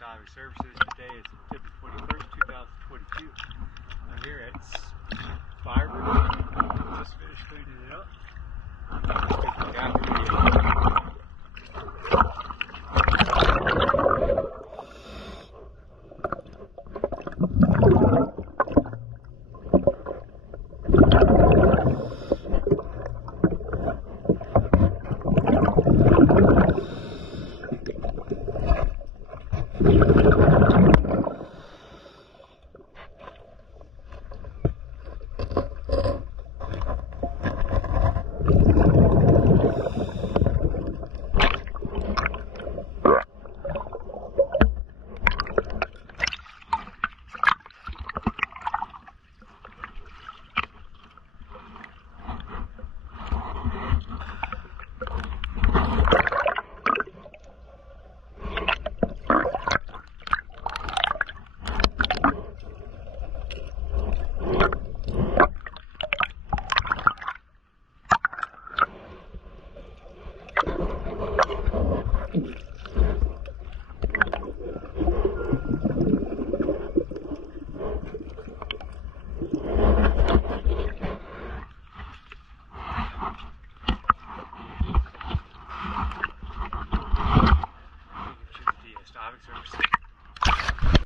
Diving Services. Today is September 21st, 2022. I'm here at Spyridon. Just finished cleaning it up. Let's take a look at the video.